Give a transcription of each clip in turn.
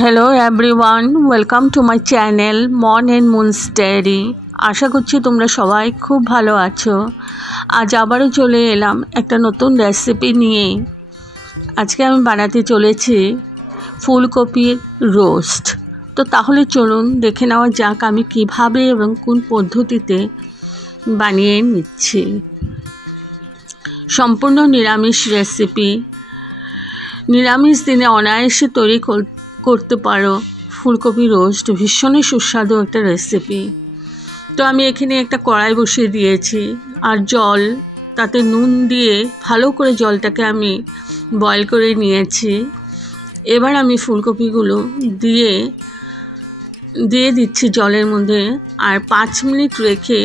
Hello everyone, welcome to my channel মন and moons diary. আশা করছি তোমরা সবাই খুব ভালো আছো। আজ আবারও চলে এলাম একটা নতুন রেসিপি নিয়ে। আজকে আমি বানাতে চলেছি ফুলকপির রোস্ট। তো তাহলে চলুন দেখে নেওয়া যাক আমি কিভাবে এবং কোন পদ্ধতিতে বানিয়ে নিচ্ছি। সম্পূর্ণ নিরামিষ রেসিপি। নিরামিষ দিনে অনায়াসে তৈরি করতে পারো ফুলকপি রোস্ট। ভীষণই সুস্বাদু একটা রেসিপি। তো আমি এখানে একটা কড়াই বসিয়ে দিয়েছি আর জল, তাতে নুন দিয়ে ভালো করে জলটাকে আমি বয়েল করে নিয়েছি। এবার আমি ফুলকপিগুলো দিয়ে দিচ্ছি জলের মধ্যে আর 5 মিনিট রেখে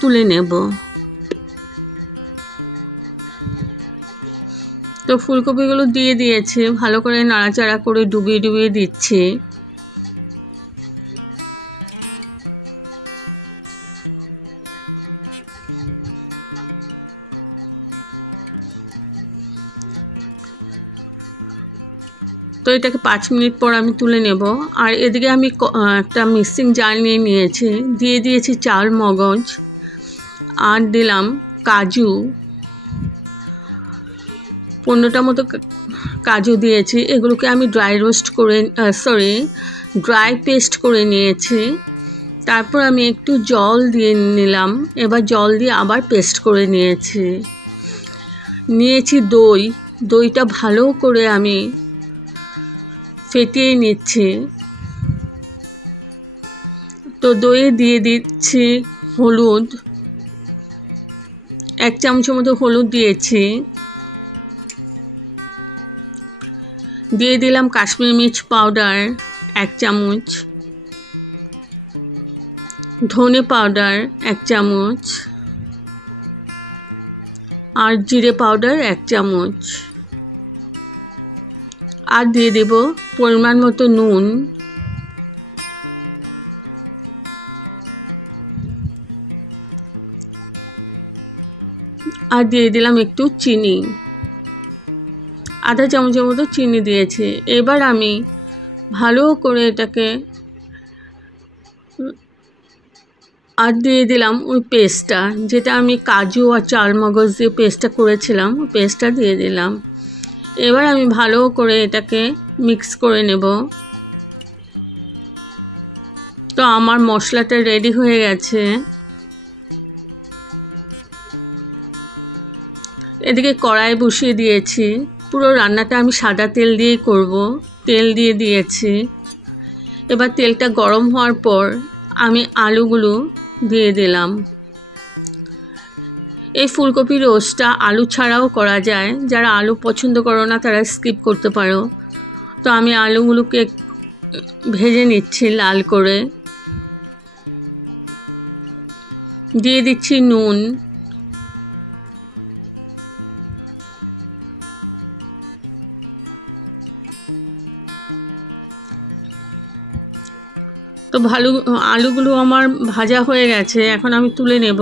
তুলে নেব। তো ফুলকপিগুলো দিয়ে দিয়েছি, ভালো করে নাড়াচাড়া করে ডুবিয়ে ডুবিয়ে দিচ্ছি। তো এটাকে 5 মিনিট পর আমি তুলে নেব। আর এদিকে আমি একটা মিক্সিং জার নিয়ে নিয়েছি, দিয়ে দিয়েছি চাল মগজ আর দিলাম কাজু। 15টা মতো কাজু দিয়েছি। এগুলোকে আমি ড্রাই পেস্ট করে নিয়েছি। তারপর আমি একটু জল দিয়ে নিলাম। এবার জল দিয়ে আবার পেস্ট করে নিয়েছি দইটা ভালো করে আমি ফেটিয়ে নিচ্ছি। তো দইয়ে দিয়ে দিচ্ছি হলুদ, 1 চামচের মতো হলুদ দিয়েছি। দিয়ে দিলাম কাশ্মীরি মির্চ পাউডার 1 চামচ, ধনে পাউডার 1 চামচ আর জিরে পাউডার 1 চামচ। আর দিয়ে দেব পরিমাণ মতো নুন। আর দিয়ে দিলাম একটু চিনি, 1/2 চামচের মতো চিনি দিয়েছি। এবার আমি ভালো করে এটাকে আর দিয়ে দিলাম ওই পেস্টটা, যেটা আমি কাজু আর চালমগজ দিয়ে পেস্টটা করেছিলাম, ওই পেস্টটা দিয়ে দিলাম। এবার আমি ভালো করে এটাকে মিক্স করে নেব। তো আমার মশলাটা রেডি হয়ে গেছে। এদিকে কড়াই বসিয়ে দিয়েছি। পুরো রান্নাটা আমি সাদা তেল দিয়েই করব। তেল দিয়ে দিয়েছি। এবার তেলটা গরম হওয়ার পর আমি আলুগুলো দিয়ে দিলাম। এই ফুলকপি রোস্টটা আলু ছাড়াও করা যায়। যারা আলু পছন্দ করো না তারা স্কিপ করতে পারো। তো আমি আলুগুলোকে ভেজে নিচ্ছি লাল করে। দিয়ে দিচ্ছি নুন, তো আলুগুলো আমার ভাজা হয়ে গেছে। এখন আমি তুলে নেব।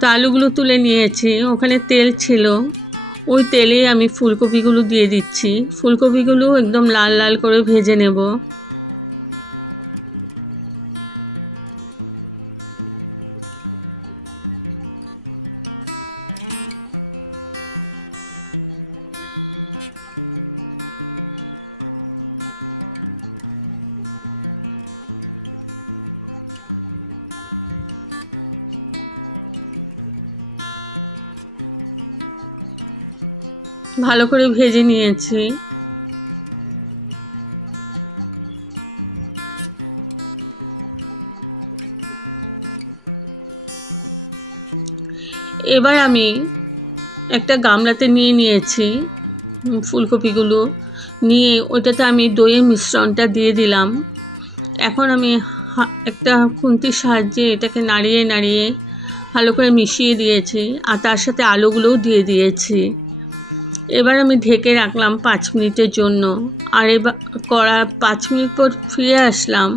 তো আলুগুলো তুলে নিয়েছি, ওখানে তেল ছিল, ওই তেলেই আমি ফুলকপিগুলো দিয়ে দিচ্ছি। ফুলকপিগুলো একদম লাল লাল করে ভেজে নেব। ভালো করে ভেজে নিয়েছি। এবার আমি একটা গামলাতে নিয়েছি ফুলকপিগুলো নিয়ে, ওইটাতে আমি দইয়ের মিশ্রণটা দিয়ে দিলাম। এখন আমি একটা খুন্তির সাহায্যে এটাকে নাড়িয়ে নাড়িয়ে ভালো করে মিশিয়ে দিয়েছি আর তার সাথে আলুগুলোও দিয়ে দিয়েছি। এবার আমি ঢেকে রাখলাম 5 মিনিটের জন্য। আর এবার 5 মিনিট পর ফিরে আসলাম।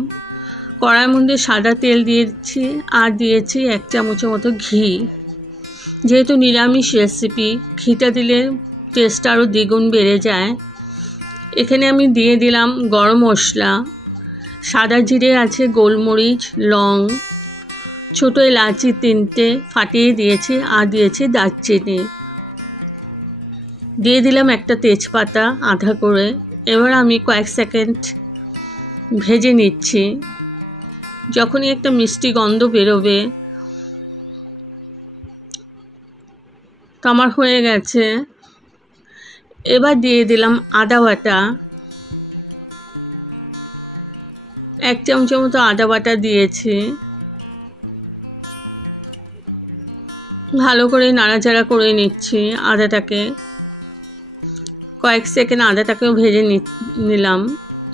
কড়াইয়ের মধ্যে সাদা তেল দিয়েছি আর দিয়েছি 1 চামচের মতো ঘি। যেহেতু নিরামিষ রেসিপি, ঘিটা দিলে টেস্ট আরও দ্বিগুণ বেড়ে যায়। এখানে আমি দিয়ে দিলাম গরম মশলা, সাদা জিরে আছে, গোলমরিচ, লং, ছোটো এলাচি 3টে ফাটিয়ে দিয়েছি, আর দিয়েছি দারচিনি, দিয়ে দিলাম একটা তেজপাতা আধা করে। এবার আমি কয়েক সেকেন্ড ভেজে নিচ্ছি। যখনই একটা মিষ্টি গন্ধ বেরোবে তো আমার হয়ে গেছে। এবার দিয়ে দিলাম আদা বাটা, 1 চামচ মতো আদা বাটা দিয়েছি। ভালো করে নাড়াচাড়া করে নিচ্ছি আদাটাকে। কয়েক সেকেন্ড আদাটাকেও ভেজে নিলাম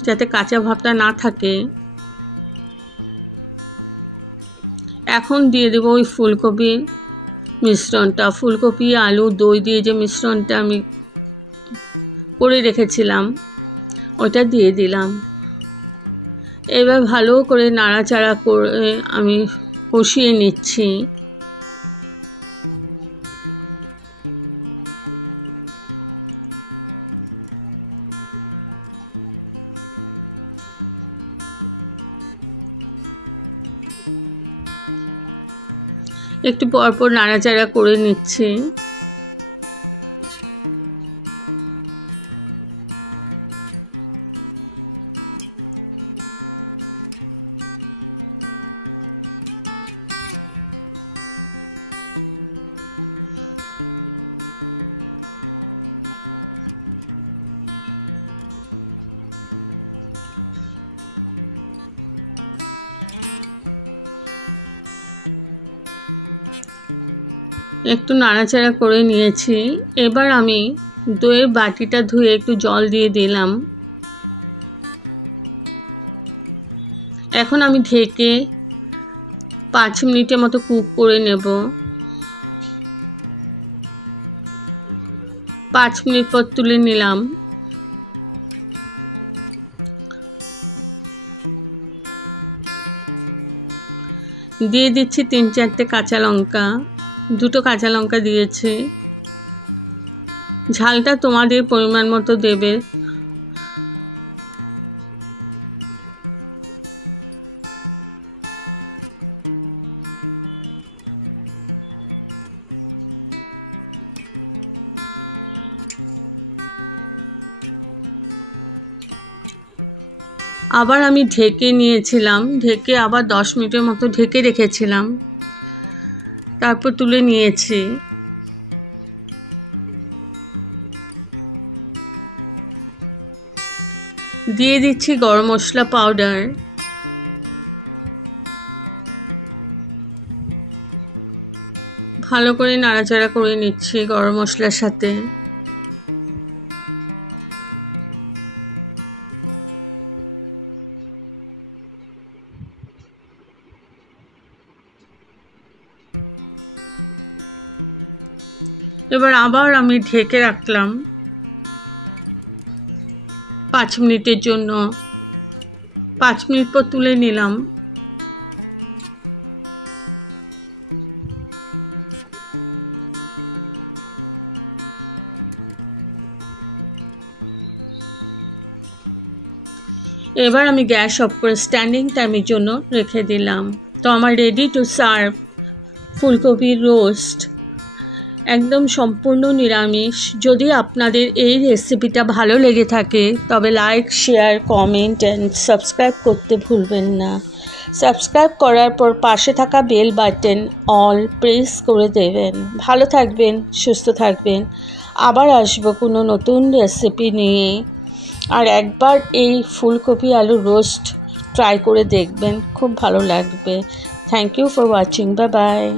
যাতে কাঁচা ভাবটা না থাকে। এখন দিয়ে দেবো ওই ফুলকপির মিশ্রণটা, ফুলকপি, আলু, দই দিয়ে যে মিশ্রণটা আমি করে রেখেছিলাম ওটা দিয়ে দিলাম। এবার ভালো করে নাড়াচাড়া করে আমি কষিয়ে নিচ্ছি। একটু পরপর নাড়াচাড়া করে নিচ্ছি। একটু নাড়াচাড়া করে নিয়েছি। এবার আমি দইয়ের বাটিটা ধুয়ে একটু জল দিয়ে দিলাম। এখন আমি ঢেকে 5 মিনিটের মতো কুক করে নেব। 5 মিনিট পর তুলে নিলাম। দিয়ে দিচ্ছি 3-4টে কাঁচা লঙ্কা, 2টো কাঁচা লঙ্কা দিয়েছি। ঝালটা তোমাদের পরিমাণ মতো দেবে। আবার আমি ঢেকে নিয়েছিলাম, ঢেকে আবার 10 মিনিটের মতো ঢেকে রেখেছিলাম, তারপর তুলে নিয়েছি। দিয়ে দিচ্ছি গরম মশলা পাউডার, ভালো করে নাড়াচাড়া করে নিচ্ছি গরম মশলার সাথে। এবার আবার আমি ঢেকে রাখলাম 5 মিনিটের জন্য। 5 মিনিট পর তুলে নিলাম। এবার আমি গ্যাস অফ করে স্ট্যান্ডিং টাইমের জন্য রেখে দিলাম। তো আমার রেডি টু সার্ভ ফুলকপির রোস্ট, একদম সম্পূর্ণ নিরামিষ। যদি আপনাদের এই রেসিপিটা ভালো লেগে থাকে তবে like, share, comment and subscribe করতে ভুলবেন না। সাবস্ক্রাইব করার পর পাশে থাকা বেল বাটন অল প্রেস করে দেবেন। ভালো থাকবেন, সুস্থ থাকবেন। আবার আসবো কোনো নতুন রেসিপি নিয়ে। আর একবার এই ফুলকপি আলু রোস্ট ট্রাই করে দেখবেন, খুব ভালো লাগবে। Thank you for watching. Bye by.